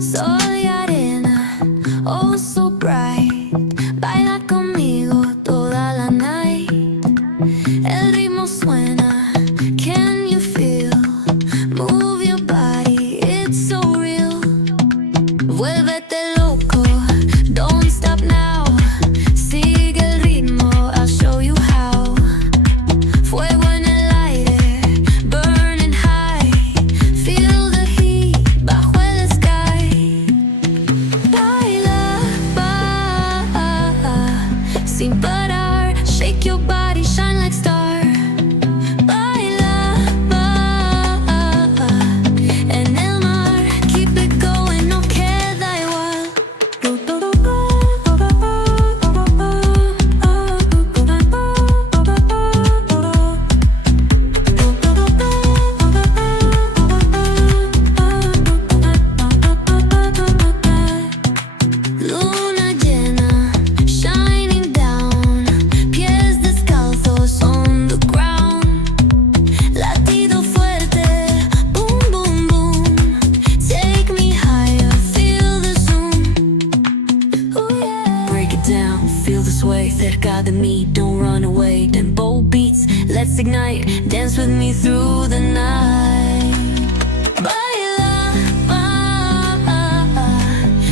Soy arena, oh so bright. Baila conmigo toda la night. El ritmo suena, can you feel? Move your body, it's so real. Vuélvete loco, don't stop now. Sigue el ritmo, I'll show you how. Fuego en el aire, burning high. Feel the heat bajo el sky. Baila, sin parar. Shake your body, shine like star. Baila, en el mar. Keep it going, no queda igual. Luna llena, shining down. Pies descalzos on the ground. Latido fuerte, boom, boom, boom. Take me higher, feel the zoom. Ooh, yeah. Break it down, feel the sway. Cerca de mí, don't run away. Tempo beats, let's ignite. Dance with me through the night. Baila,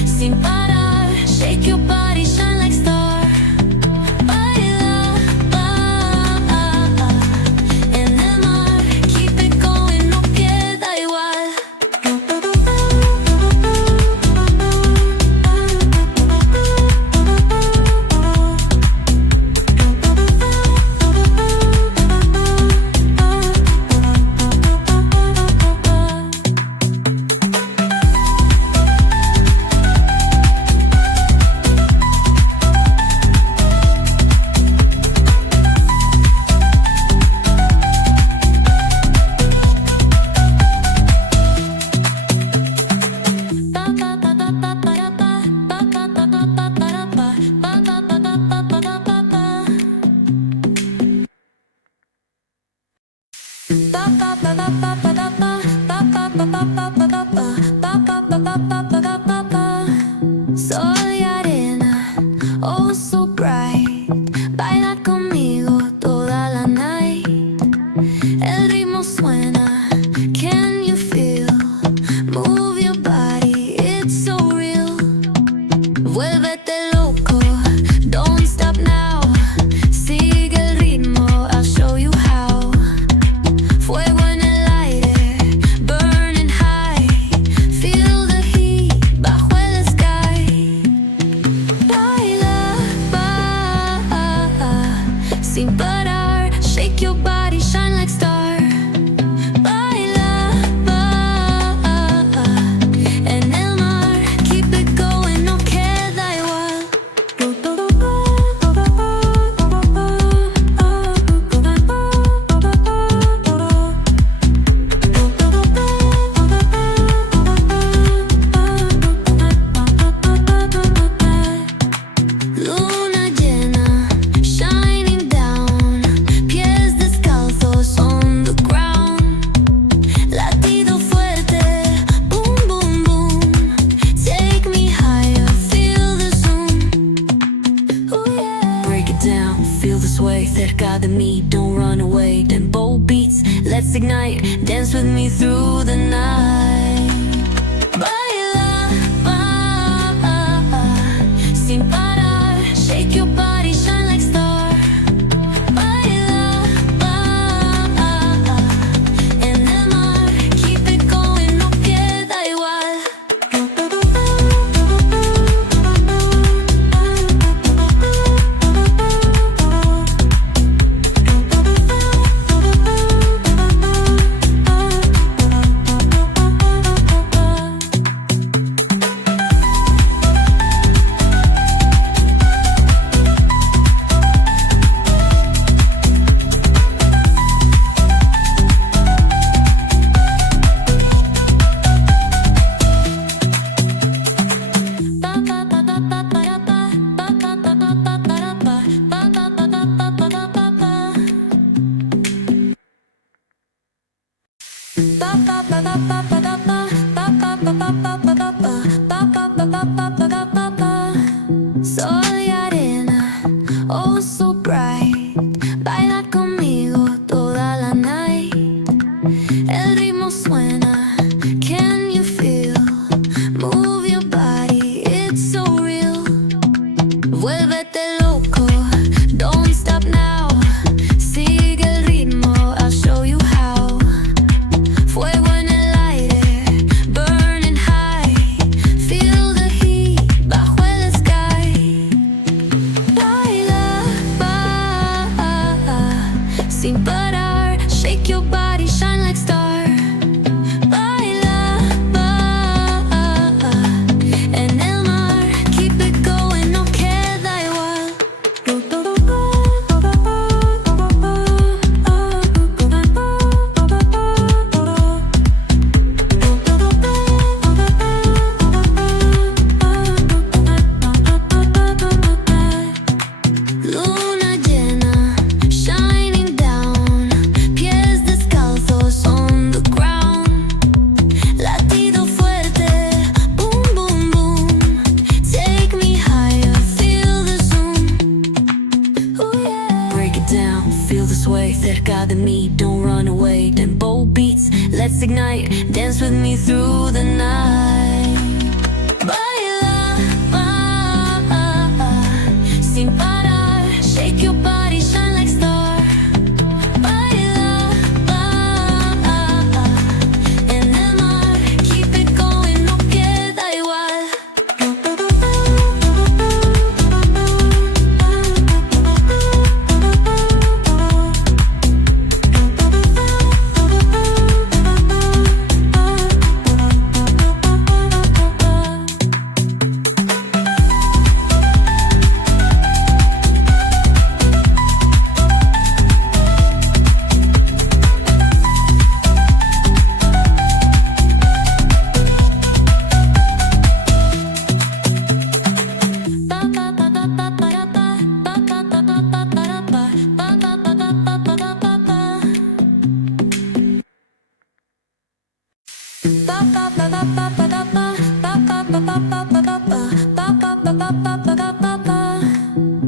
sin parar. Shake your body, shine like star. Baila, en el mar. Keep it going, no queda igual. Soy arena, oh so bright. Baila conmigo toda la night. El ritmo suena, can you feel? Move your body, it's so real. Vuélvete loco, don't stop now. Sigue el ritmo, I'll show you how. Fuego en el aire, burning high. Feel the heat bajo el sky. Baila, sin parar. Shake your body, shine like star. Baila, en el mar. Keep it going, no queda igual. Luna llena, shining down. Pies descalzos on the ground. Latido fuerte, boom, boom, boom. Take me higher, feel the zoom. Ooh, yeah. Break it down, feel the sway. Cerca de mí, don't run away. Tempo beats, let's ignite. Dance with me through the night. Baila, sin parar. Shake your body, shine like star. Baila, en el mar. Keep it going, no queda igual. Sol y arena, oh so bright. Baila conmigo toda la night. El ritmo suena, can you feel? Move your body, it's so real. Vuélvete loco, don't stop now. Sigue el ritmo, I'll show you how. Fuego en el aire, burning high. Feel the heat bajo el sky. Baila, sin parar. Shake your body, shine like star. Baila, en el mar. Keep it going, no queda igual. Luna llena, shining down. Pies descalzos on the ground. Latido fuerte, boom, boom, boom. Take me higher, feel the zoom. Ooh, yeah. Break it down, feel the sway. Cerca de mí, don't run away. Tempo beats, let's ignite. Dance with me through the night. Baila, sin parar. Shake your body, shine like star. Baila, en el mar. Keep it going, no queda igual.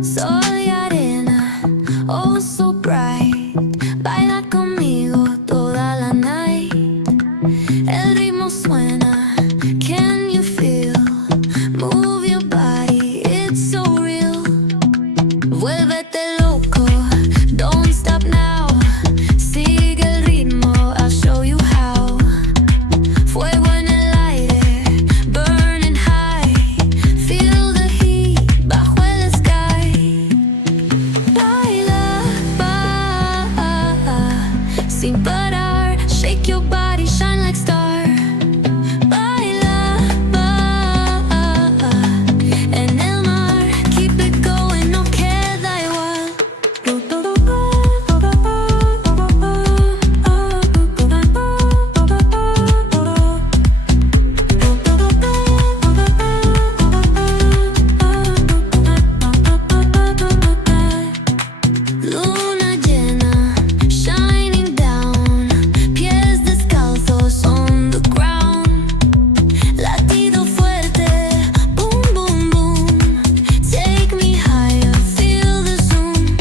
Sol y arena, oh so bright. Baila conmigo toda la night. El ritmo suena, can you feel? Move your body, it's so real. Vuélvete loco, don't stop now. Sigue el ritmo, I'll show you how. Fuego en el aire, burning high. Feel the heat bajo el sky. Baila, sin parar. Shake your body, shine like star. Baila, en el mar. Keep it going, no queda igual. Luna llena, shining down. Pies descalzos on the ground. Latido fuerte, boom, boom, boom. Take me higher, feel the zoom.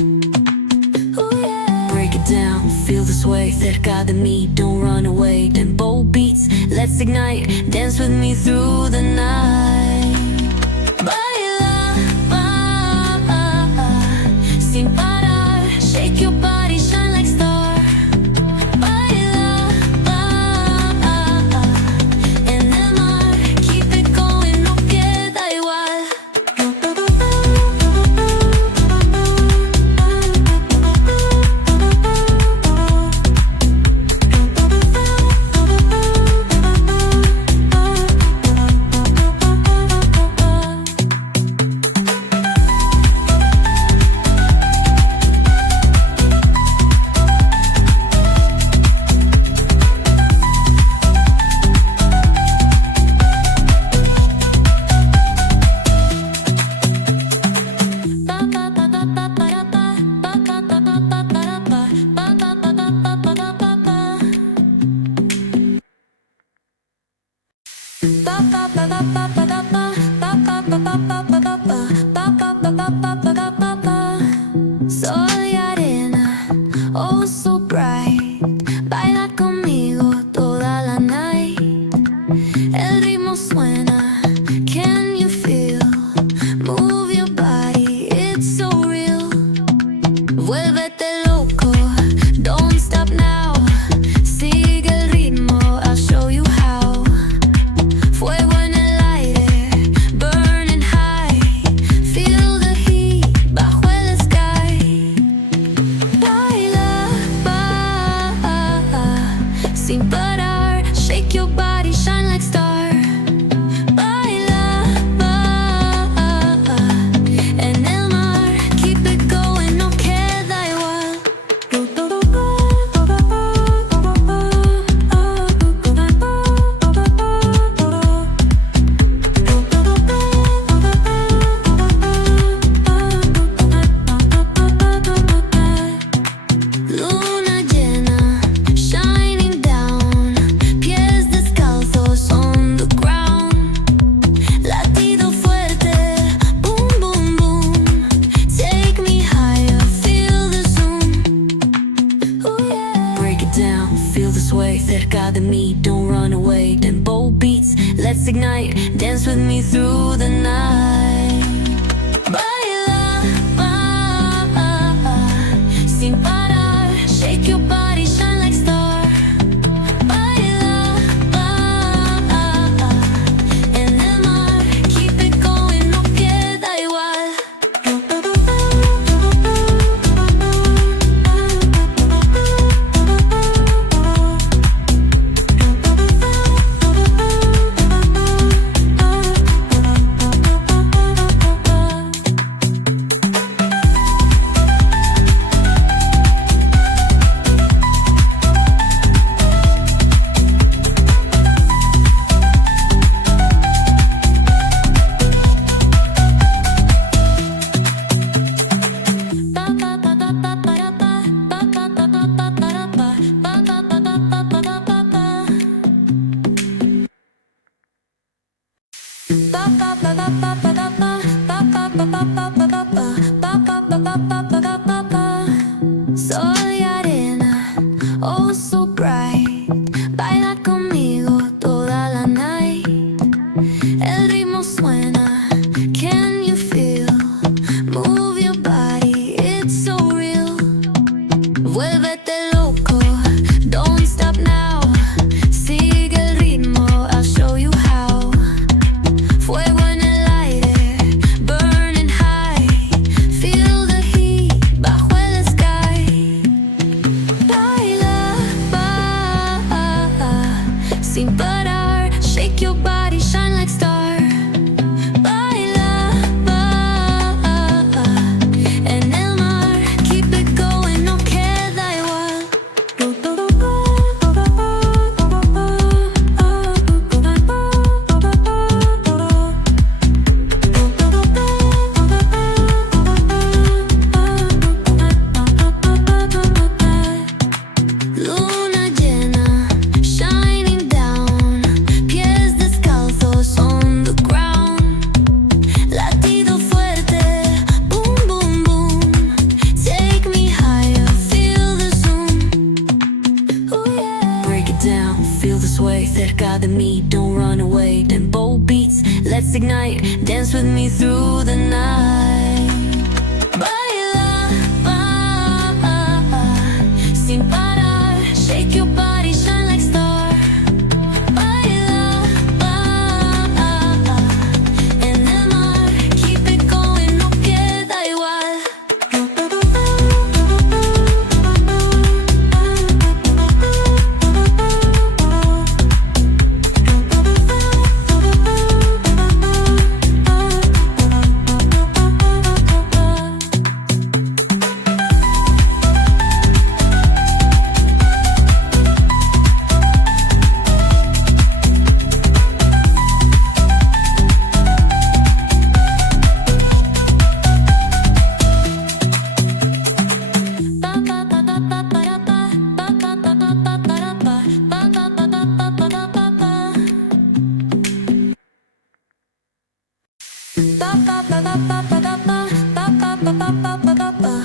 Ooh, yeah. Break it down, feel the sway. Cerca de mí, don't run away. Tempo beats, let's ignite. Dance with me through the night. Baila, sin parar. Shake your body, shine like star. Baila, en el mar. Keep it going, no queda igual. sin parar. Shake your body, shine like star. Baila, en el mar. Keep it going, no queda igual. Luna llena, shining down. Pies descalzos on the ground. Latido fuerte, boom, boom, boom. Take me higher, feel the zoom. Oh yeah. Break it down, feel the sway. Cerca de mí, don't run away. Tempo beats, let's ignite. Dance with me through the night. Baila, sin parar. Shake your body, shine like star. Baila, en el mar. Keep it going, no queda igual. Sol y arena, oh so bright. Baila conmigo toda la night. El ritmo suena, can you feel? Move your body, it's so real. Vuélvete loco, don't stop now. Sigue el ritmo, I'll show you how. Fuego en el aire, burning high. Feel the heat bajo el sky. Baila, sin parar. Shake your body, shine like star. Baila, en el mar. Keep it going, no queda igual. Luna llena, shining down. Pies descalzos on the ground. Latido fuerte, boom, boom, boom. Take me higher, feel the zoom. Oh yeah. Break it down, feel the sway. Cerca de mí, don't run away. Tempo beats, let's ignite. Dance with me through the night. Baila, sin parar. Shake your body, shine like star. Baila, en el mar. Keep it going, no queda igual. Ba ba ba ba ba ba ba ba ba ba ba ba ba ba ba.